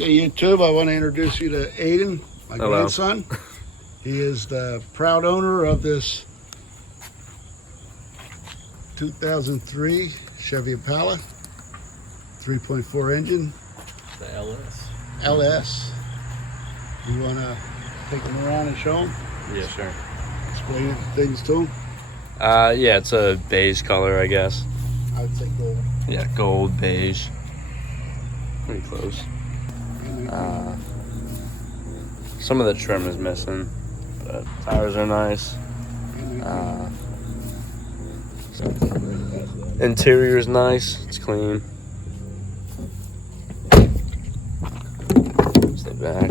Okay, YouTube, I want to introduce you to Aiden, my Hello. grandson. He is the proud owner of this 2003 Chevy Impala, 3.4 engine. The LS. LS. You want to take him around and show him? Yeah, sure. Explain things to him? Yeah, it's a beige color, I guess. I would say gold. Yeah, gold, beige. Pretty close. Some of the trim is missing, but tires are nice. Interior is nice. It's clean. There's the back.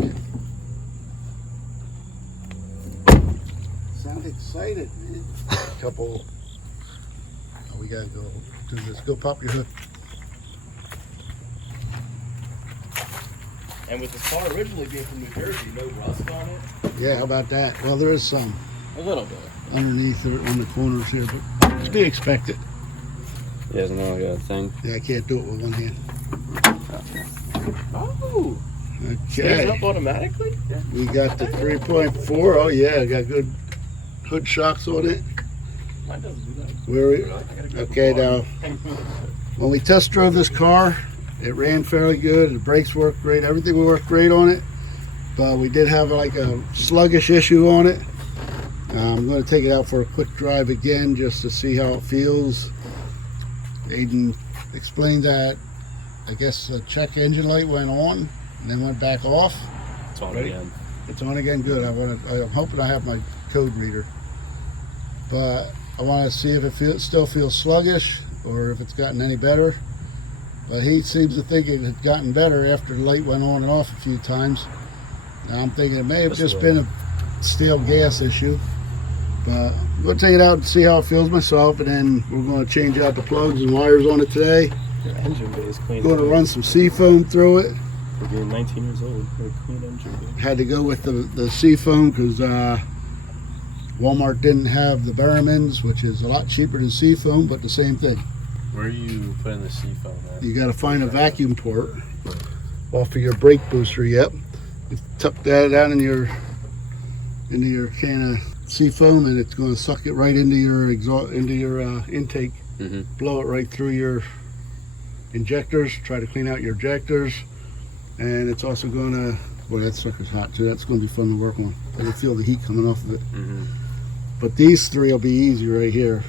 Sound excited, man. Couple. Oh, we gotta go do this. Go pop your hood. And with this car originally being from New Jersey, no rust on it? Yeah, how about that? Well, there is some A little bit. underneath or on the corners here, but it's to be expected. Yeah, there's no good thing. Yeah, I can't do it with one hand. Oh! Stays Okay. up automatically? Yeah. We got the 3.4. Oh yeah, got good hood shocks on it. Mine doesn't do that. Where we, I gotta go okay, to the now bar. when we test drove this car, it ran fairly good. The brakes worked great. Everything worked great on it. But we did have like a sluggish issue on it. I'm going to take it out for a quick drive again just to see how it feels. Aiden explained that I guess the check engine light went on and then went back off. It's on Ready? again. It's on again. Good. I'm hoping I have my code reader. But I want to see if it still feels sluggish or if it's gotten any better. But he seems to think it had gotten better after the light went on and off a few times. Now I'm thinking it may have just been a steel gas issue. But I'm going to take it out and see how it feels myself, and then we're going to change out the plugs and wires on it today. Your engine bay is clean. Going to run some seafoam through it. For being 19 years old, a clean engine bay. Had to go with the seafoam because Walmart didn't have the Barrowmans, which is a lot cheaper than seafoam, but the same thing. Where are you putting the seafoam at? You got to find a vacuum port off of your brake booster. Yep, you tuck that down in your can of seafoam, and it's going to suck it right into your exhaust, into your intake. Blow it right through your injectors. Try to clean out your injectors, and it's also going to. Boy, that sucker's hot too. That's going to be fun to work on. I can feel the heat coming off of it. But these three will be easy right here.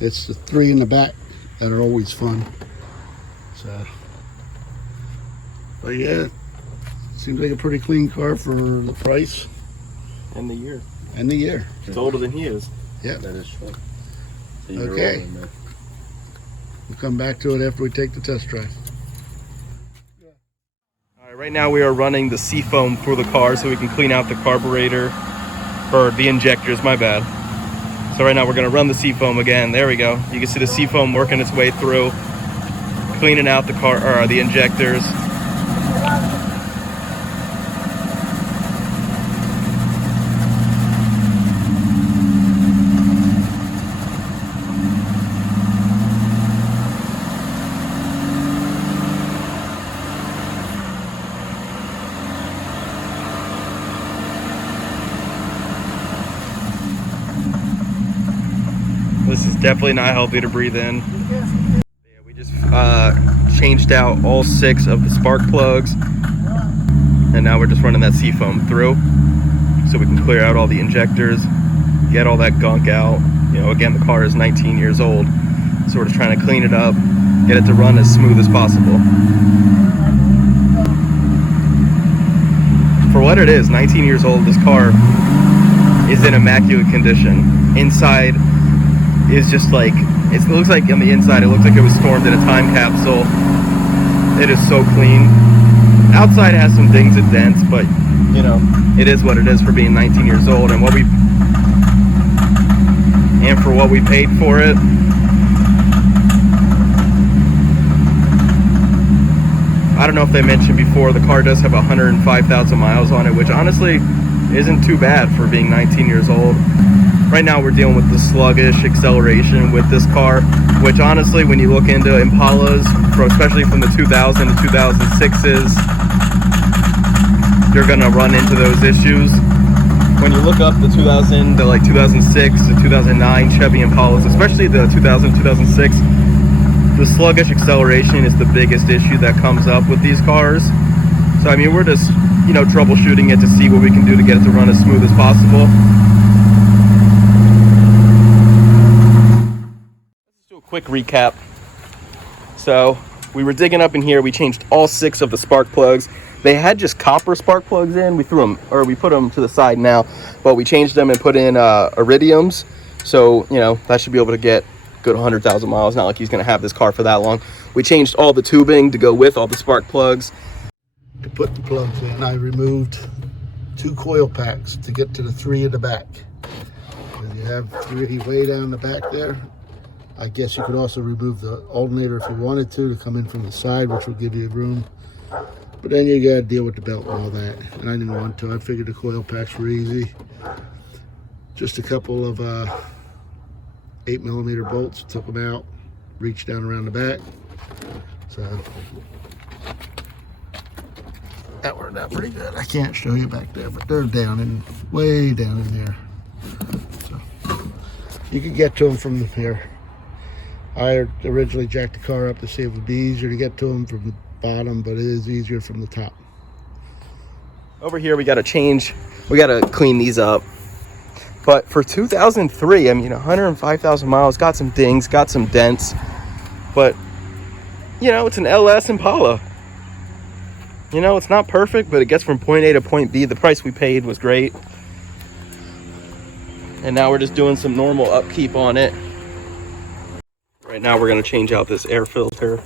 It's the three in the back that are always fun. So, but yeah, seems like a pretty clean car for the price And the year. and the year. It's older than he is. Yep. That is true. Okay. We'll come back to it after we take the test drive. Alright, right now we are running the seafoam for the car so we can clean out the carburetor, or the injectors, my bad. So right now we're going to run the seafoam again. There we go. You can see the seafoam working its way through, cleaning out the car or the injectors. This is definitely not healthy to breathe in. Yeah, we just changed out all 6 of the spark plugs, and now we're just running that seafoam through so we can clear out all the injectors, get all that gunk out. You know, again, the car is 19 years old, so we're just trying to clean it up, get it to run as smooth as possible. For what it is, 19 years old, this car is in immaculate condition. Inside is just like, it looks like on the inside it looks like it was stormed in a time capsule. It is so clean. Outside has some dings and dents, but you know, it is what it is for being 19 years old, and for what we paid for it. I don't know if they mentioned before, the car does have 105,000 miles on it, which honestly isn't too bad for being 19 years old. Right now we're dealing with the sluggish acceleration with this car, which honestly, when you look into Impalas, especially from the 2000 to 2006s, you're gonna run into those issues. When you look up the 2006 to 2009 Chevy Impalas, especially the 2006, the sluggish acceleration is the biggest issue that comes up with these cars. So I mean, we're just, you know, troubleshooting it to see what we can do to get it to run as smooth as possible. Let's do a quick recap. So we were digging up in here. We changed all 6 of the spark plugs. They had just copper spark plugs in. We put them to the side now, but we changed them and put in iridiums. So, you know, that should be able to get good 100,000 miles. Not like he's gonna have this car for that long. We changed all the tubing to go with all the spark plugs. To put the plugs in, I removed 2 coil packs to get to the 3 in the back. And you have 3 way down the back there. I guess you could also remove the alternator if you wanted to come in from the side, which will give you room. But then you gotta deal with the belt and all that. And I didn't want to. I figured the coil packs were easy. Just a couple of 8mm bolts, took them out, reached down around the back. So that worked out pretty good. I can't show you back there, but they're down in, way down in there. So you can get to them from here. I originally jacked the car up to see if it would be easier to get to them from the bottom, but it is easier from the top. Over here we got to clean these up. But for 2003, I mean, 105,000 miles, got some dings, got some dents, but you know, it's an LS Impala. You know, it's not perfect, but it gets from point A to point B. The price we paid was great. And now we're just doing some normal upkeep on it. Right now we're going to change out this air filter.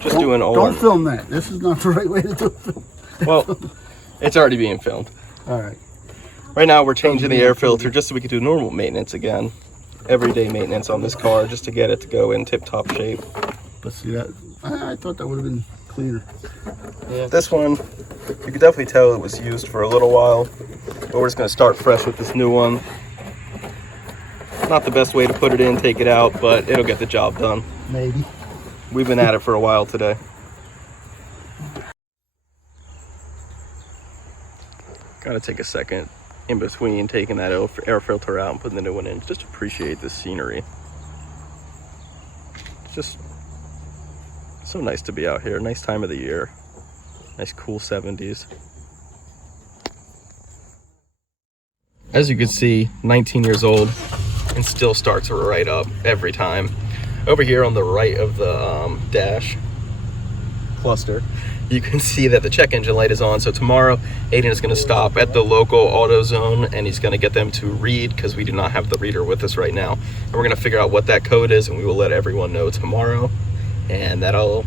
Just doing all. Don't film that. This is not the right way to do it. Well, it's already being filmed. All right. Right now we're changing the air filter just so we can do normal maintenance again. Everyday maintenance on this car just to get it to go in tip-top shape. But see that, I thought that would have been cleaner. Yeah, this one, you can definitely tell it was used for a little while. But we're just going to start fresh with this new one. Not the best way to put it in, take it out, but it'll get the job done. Maybe. We've been at it for a while today. Gotta take a second in between taking that air filter out and putting the new one in. Just appreciate the scenery. It's just so nice to be out here. Nice time of the year. Nice cool 70s. As you can see, 19 years old and still starts right up every time. Over here on the right of the dash cluster, you can see that the check engine light is on. So tomorrow, Aiden is going to stop at the local AutoZone and he's going to get them to read, because we do not have the reader with us right now. And we're going to figure out what that code is, and we will let everyone know tomorrow. And that'll,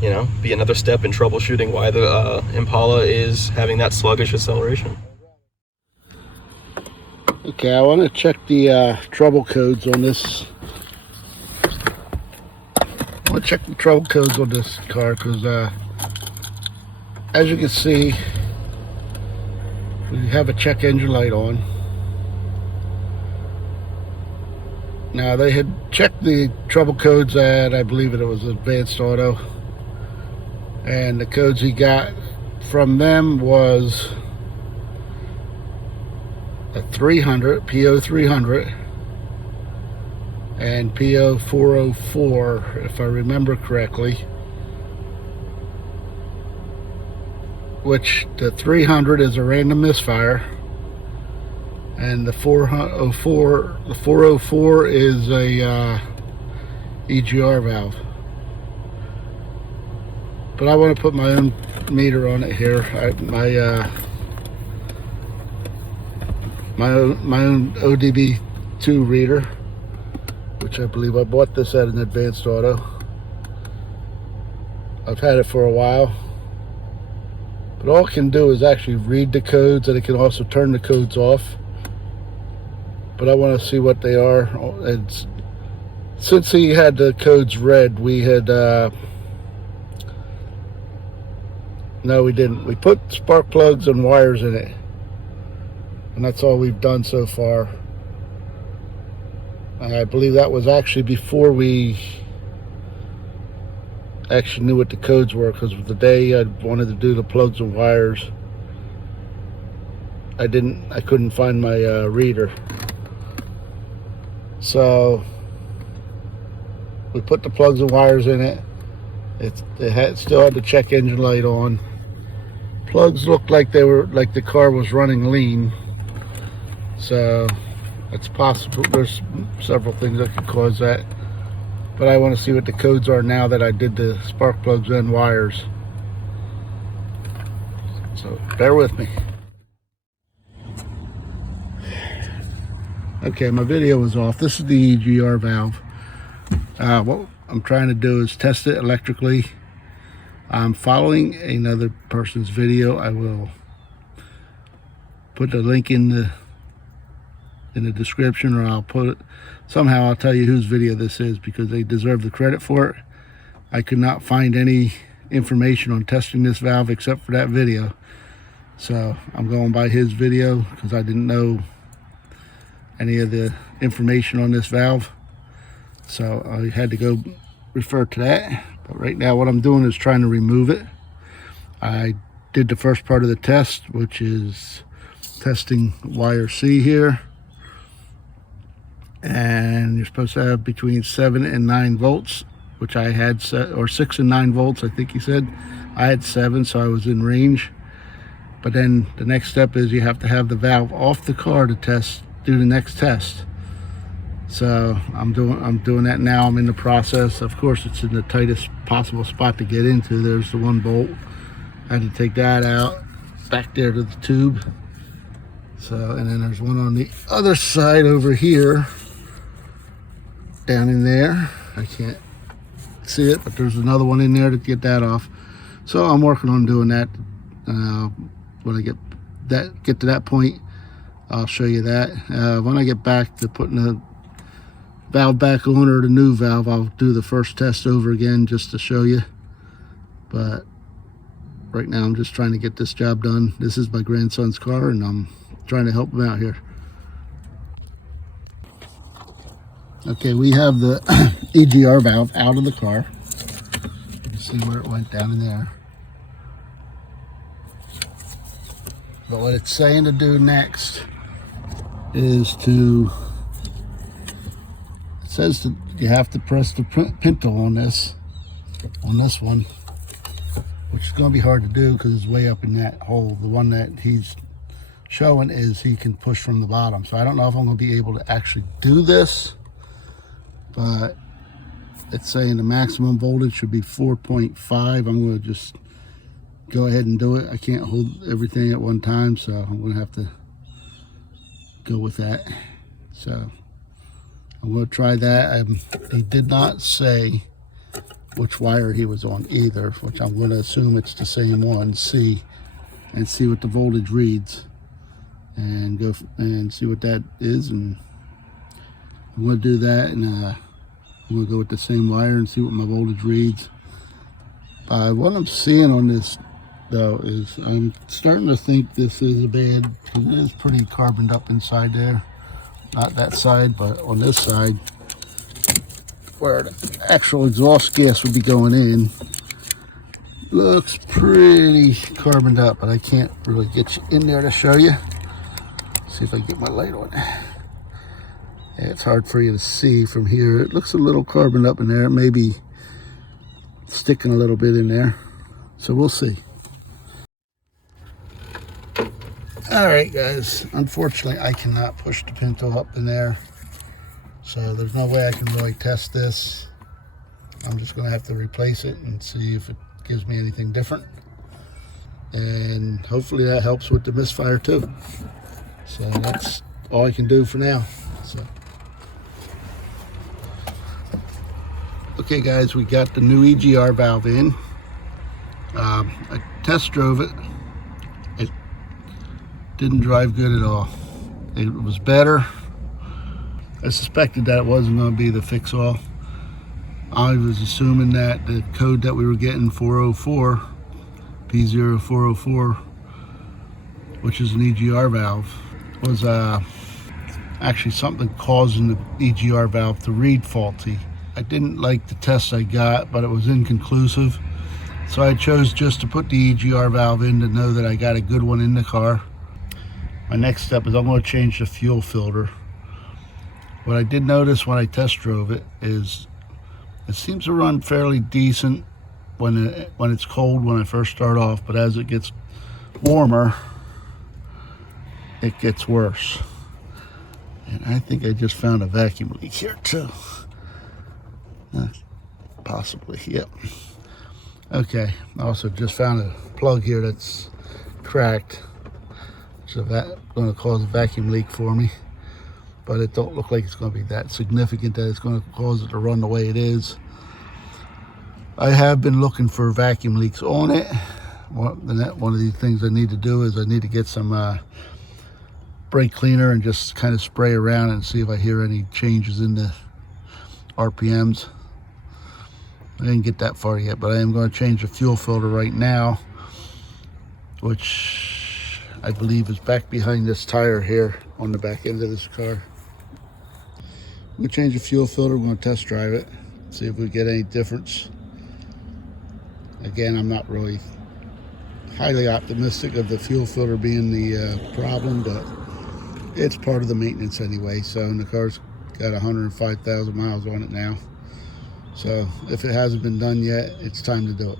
you know, be another step in troubleshooting why the Impala is having that sluggish acceleration. Okay, I want to check the trouble codes on this. I want to check the trouble codes on this car because, as you can see, we have a check engine light on. Now, they had checked the trouble codes at, I believe it was Advanced Auto, and the codes he got from them was a 300, P0300, and P0404, if I remember correctly. Which the 300 is a random misfire, and the 404 is a EGR valve. But I want to put my own meter on it here. My own ODB2 reader, which I believe I bought this at an Advanced Auto. I've had it for a while, but all it can do is actually read the codes, and it can also turn the codes off. But I want to see what they are. And since he had the codes read, we had no, we didn't. We put spark plugs and wires in it, and that's all we've done so far. I believe that was actually before we actually knew what the codes were, because the day I wanted to do the plugs and wires, I couldn't find my reader. So we put the plugs and wires in it. It still had the check engine light on. Plugs looked like the car was running lean. So it's possible. There's several things that could cause that. But I want to see what the codes are now that I did the spark plugs and wires. So bear with me. Okay, my video was off. This is the EGR valve. What I'm trying to do is test it electrically. I'm following another person's video. I will put the link in the description, or I'll put it somehow. I'll tell you whose video this is because they deserve the credit for it. I could not find any information on testing this valve except for that video, so I'm going by his video because I didn't know any of the information on this valve, so I had to go refer to that. But right now what I'm doing is trying to remove it. I did the first part of the test, which is testing wire C here, and you're supposed to have between 7 and 9 volts, which I had or 6 and 9 volts, I think he said. I had 7, so I was in range. But then the next step is you have to have the valve off the car to do the next test. So I'm doing that now. I'm in the process. Of course, it's in the tightest possible spot to get into. There's the 1 bolt. I had to take that out back there to the tube. So, and then there's one on the other side over here, down in there. I can't see it, but there's another one in there to get that off. So I'm working on doing that. When I get to that point, I'll show you that. When I get back to putting the valve back on, or the new valve, I'll do the first test over again just to show you. But right now I'm just trying to get this job done. This is my grandson's car and I'm trying to help him out here. Okay, we have the EGR valve out of the car. You can see where it went down in there. But what it's saying to do next is it says that you have to press the pinto on this one, which is going to be hard to do because it's way up in that hole. The one that he's showing is he can push from the bottom. So I don't know if I'm going to be able to actually do this, but it's saying the maximum voltage should be 4.5. I'm going to just go ahead and do it. I can't hold everything at one time, so I'm going to have to go with that. So I'm going to try that. He did not say which wire he was on either, which I'm going to assume it's the same one, C, and see what the voltage reads, and go and see what that is. And I'm going to do that, and I'm going to go with the same wire and see what my voltage reads. What I'm seeing on this though is I'm starting to think this is a bad, because it is pretty carboned up inside there. Not that side, but on this side where the actual exhaust gas would be going in, looks pretty carboned up, but I can't really get you in there to show you. See if I can get my light on. Yeah, it's hard for you to see from here. It looks a little carboned up in there. It may be sticking a little bit in there, so we'll see. All right, guys, unfortunately I cannot push the pinto up in there, so there's no way I can really test this. I'm just going to have to replace it and see if it gives me anything different, and hopefully that helps with the misfire too. So that's all I can do for now. So okay, guys, we got the new EGR valve in. I test drove it. It didn't drive good at all. It was better. I suspected that it wasn't going to be the fix-all. I was assuming that the code that we were getting, 404, P0404, which is an EGR valve, was actually something causing the EGR valve to read faulty. I didn't like the test I got, but it was inconclusive. So I chose just to put the EGR valve in to know that I got a good one in the car. my next step is I'm going to change the fuel filter. What I did notice when I test drove it is it seems to run fairly decent when it's cold when I first start off, but as it gets warmer, it gets worse. And I think I just found a vacuum leak here too. Possibly, yep. Okay, I also just found a plug here that's cracked. So that's going to cause a vacuum leak for me. But it don't look like it's going to be that significant that it's going to cause it to run the way it is. I have been looking for vacuum leaks on it. One of the things I need to do is I need to get some brake cleaner and just kind of spray around and see if I hear any changes in the RPMs. I didn't get that far yet, but I am going to change the fuel filter right now, which I believe is back behind this tire here on the back end of this car. I'm going to change the fuel filter. We're going to test drive it, see if we get any difference. Again, I'm not really highly optimistic of the fuel filter being the problem, but it's part of the maintenance anyway. So, and the car's got 105,000 miles on it now. So if it hasn't been done yet, it's time to do it.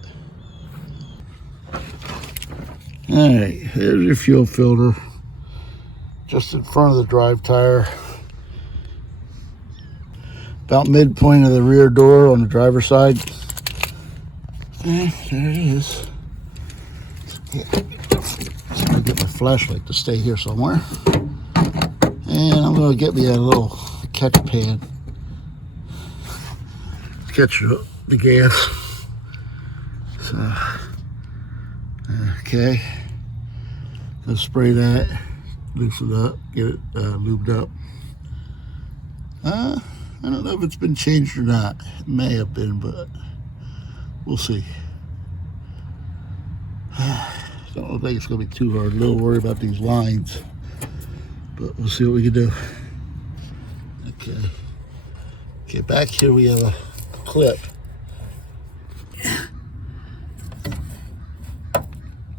All right, here's your fuel filter, just in front of the drive tire. About midpoint of the rear door on the driver's side. Okay, there it is. Yeah. So I'm gonna get my flashlight to stay here somewhere. And I'm gonna get me a little catch pan. Catch the gas. So, okay. Gonna spray that, loosen it up, get it lubed up. I don't know if it's been changed or not. It may have been, but we'll see. Don't look like it's gonna be too hard. A little worried about these lines, but we'll see what we can do. Okay. Okay, back here we have a clip.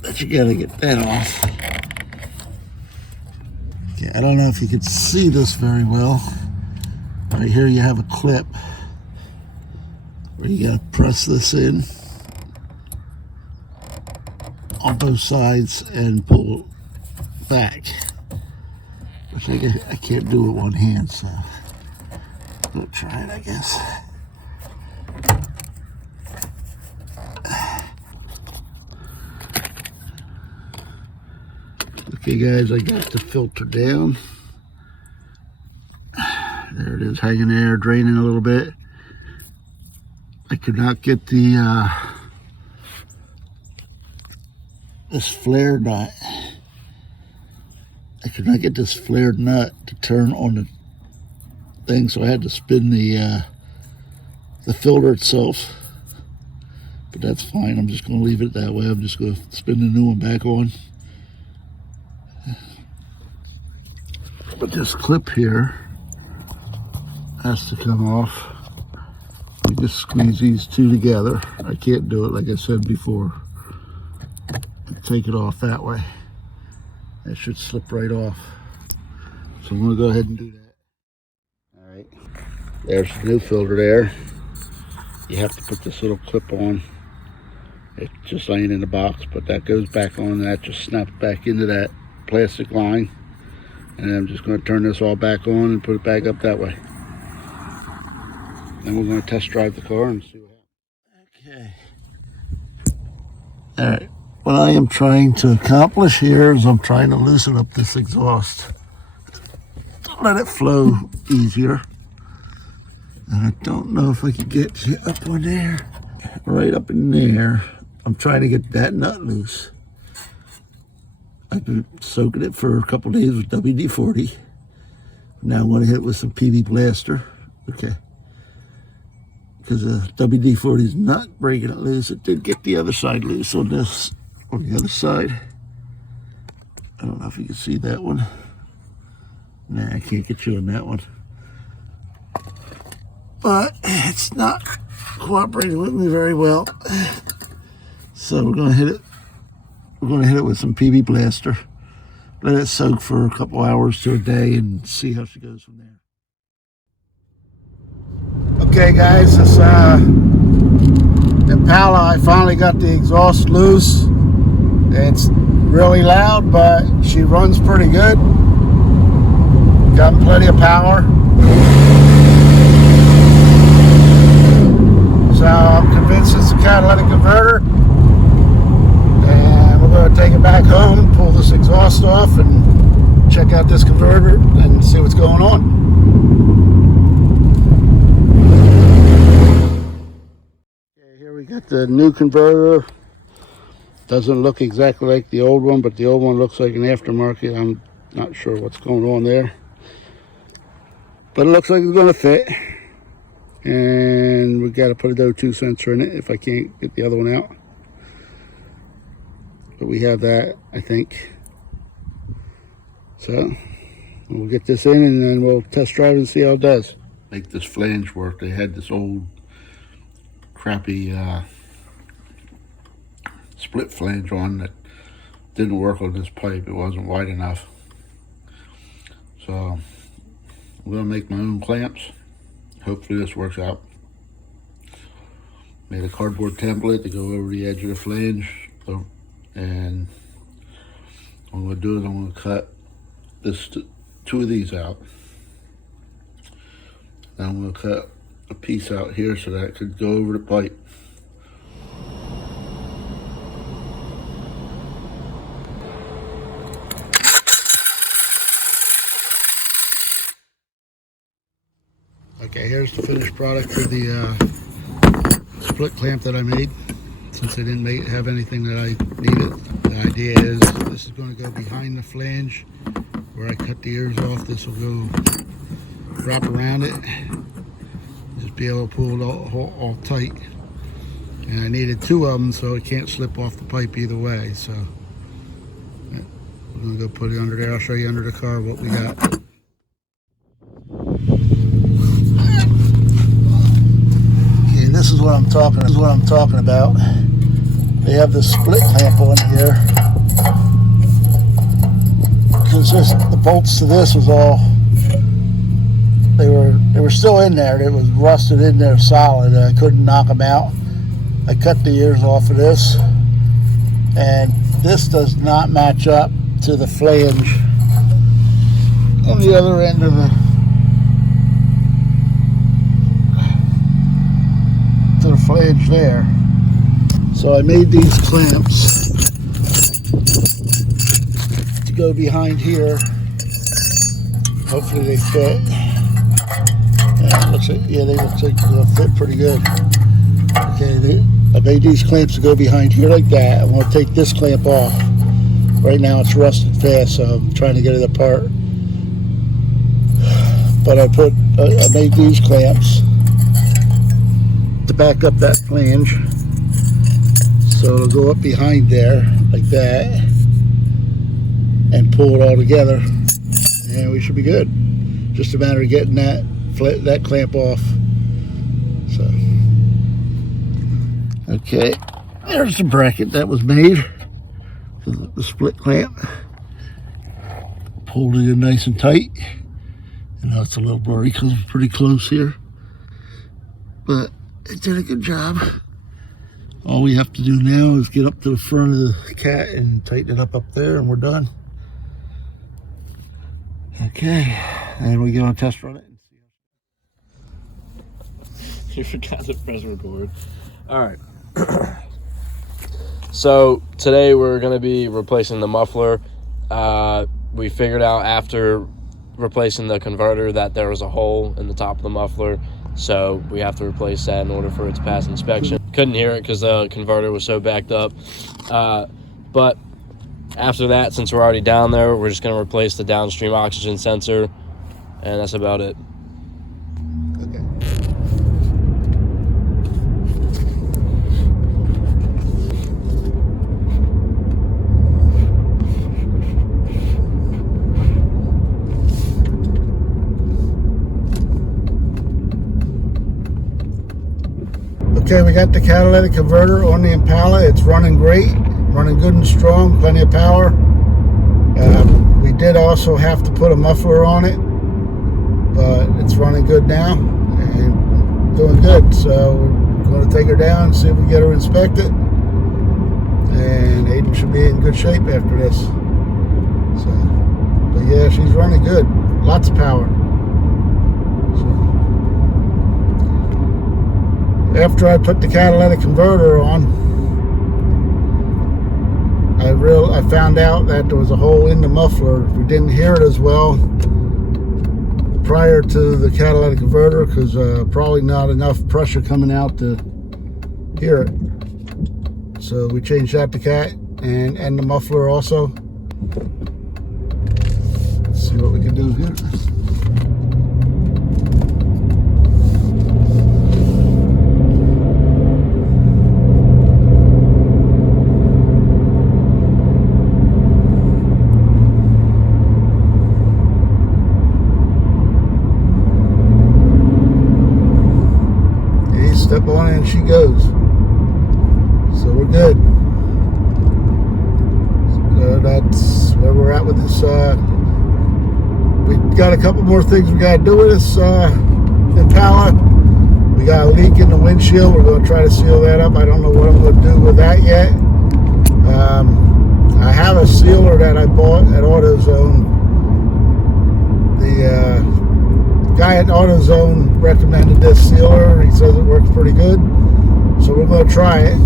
But you gotta get that off. Okay, I don't know if you can see this very well. Right here you have a clip where you gotta press this in on both sides and pull back, which I can't do with one hand, so I'll try it, I guess. Okay guys, I got the filter down. There it is, hanging there, draining a little bit. I could not get the this flare nut. I could not get this flared nut to turn on the thing, so I had to spin the filter itself. But that's fine. I'm just going to leave it that way. I'm just going to spin the new one back on. But this clip here has to come off. You just squeeze these two together. I can't do it like I said before. Take it off that way. That should slip right off. So I'm going to go ahead and do that. All right. There's the new filter there. You have to put this little clip on. It's just laying in the box, but that goes back on. That just snaps back into that plastic line. And I'm just going to turn this all back on and put it back up that way. Then we're going to test drive the car and see what happens. Okay. All right. What I am trying to accomplish here is I'm trying to loosen up this exhaust to let it flow easier. And I don't know if I can get you up on there. Right up in there. I'm trying to get that nut loose. I've been soaking it for a couple days with WD-40. Now I'm going to hit it with some PB Blaster. Okay. Because the WD-40 is not breaking it loose. It did get the other side loose on this. On the other side. I don't know if you can see that one. Nah, I can't get you on that one. But it's not cooperating with me very well. So we're going to hit it. We're going to hit it with some PB Blaster. let it soak for a couple hours to a day and see how she goes from there. Okay guys, this Impala, I finally got the exhaust loose. It's really loud, but she runs pretty good. Got plenty of power. So I'm convinced it's a catalytic converter. And we're going to take it back home, pull this exhaust off, and check out this converter and see what's going on. Here we got the new converter. Doesn't look exactly like the old one, but the old one looks like an aftermarket. I'm not sure what's going on there, but it looks like it's going to fit. And we got to put a O2 sensor in it if I can't get the other one out. But we have that, I think. So we'll get this in and then we'll test drive and see how it does. Make this flange work. They had this old crappy split flange on that didn't work on this pipe. It wasn't wide enough. So I'm gonna make my own clamps. Hopefully this works out. Made a cardboard template to go over the edge of the flange, and what I'm gonna do is I'm gonna cut two of these out. Then I'm gonna cut a piece out here so that it could go over the pipe. Okay, here's the finished product for the split clamp that I made. Since I didn't have anything that I needed, the idea is this is going to go behind the flange where I cut the ears off. This will go wrap around it, just be able to pull it all tight. And I needed two of them so it can't slip off the pipe either way. So we're going to go put it under there. I'll show you under the car what we got. This is what I'm talking about. They have this split clamp on here because the bolts to this was all they were still in there. It was rusted in there solid. I couldn't knock them out. I cut the ears off of this, and this does not match up to the flange on the other end of the flange there. So I made these clamps to go behind here. Hopefully they fit. Yeah, they look like they'll fit pretty good. Okay, I made these clamps to go behind here like that. I'm going to take this clamp off. Right now it's rusted fast, so I'm trying to get it apart. But I made these clamps to back up that flange, so it'll go up behind there like that and pull it all together, and we should be good. Just a matter of getting that clamp off. So okay, there's the bracket that was made for the split clamp. Pulled it in nice and tight. I know it's a little blurry because I'm pretty close here, but it did a good job. All we have to do now is get up to the front of the cat and tighten it up there, and we're done. Okay, and we go on test run it. You forgot to press record. All right. So today we're going to be replacing the muffler. We figured out after replacing the converter that there was a hole in the top of the muffler. So we have to replace that in order for it to pass inspection. Couldn't hear it because the converter was so backed up. But after that, since we're already down there, we're just going to replace the downstream oxygen sensor. And that's about it. Okay. Okay, we got the catalytic converter on the Impala. It's running great, running good and strong, plenty of power. did also have to put a muffler on it, but it's running good now and doing good. So we're going to take her down and see if we can get her inspected. And Aiden should be in good shape after this. So, but yeah, she's running good. Lots of power. So, after I put the catalytic converter on, I found out that there was a hole in the muffler. We didn't hear it as well prior to the catalytic converter because probably not enough pressure coming out to hear it. So we changed that to cat and the muffler also. Let's see what we can do here. Step on it and she goes. So we're good. So that's where we're at with this. We got a couple more things we got to do with this Impala. We got a leak in the windshield. We're going to try to seal that up. I don't know what I'm going to do with that yet. I have a sealer that I bought at AutoZone. The guy at AutoZone recommended this sealer. He says it works pretty good, so we're going to try it,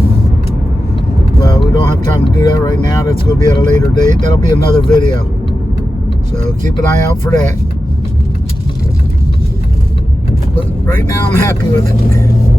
but we don't have time to do that right now. That's going to be at a later date. That'll be another video, so keep an eye out for that. But right now I'm happy with it.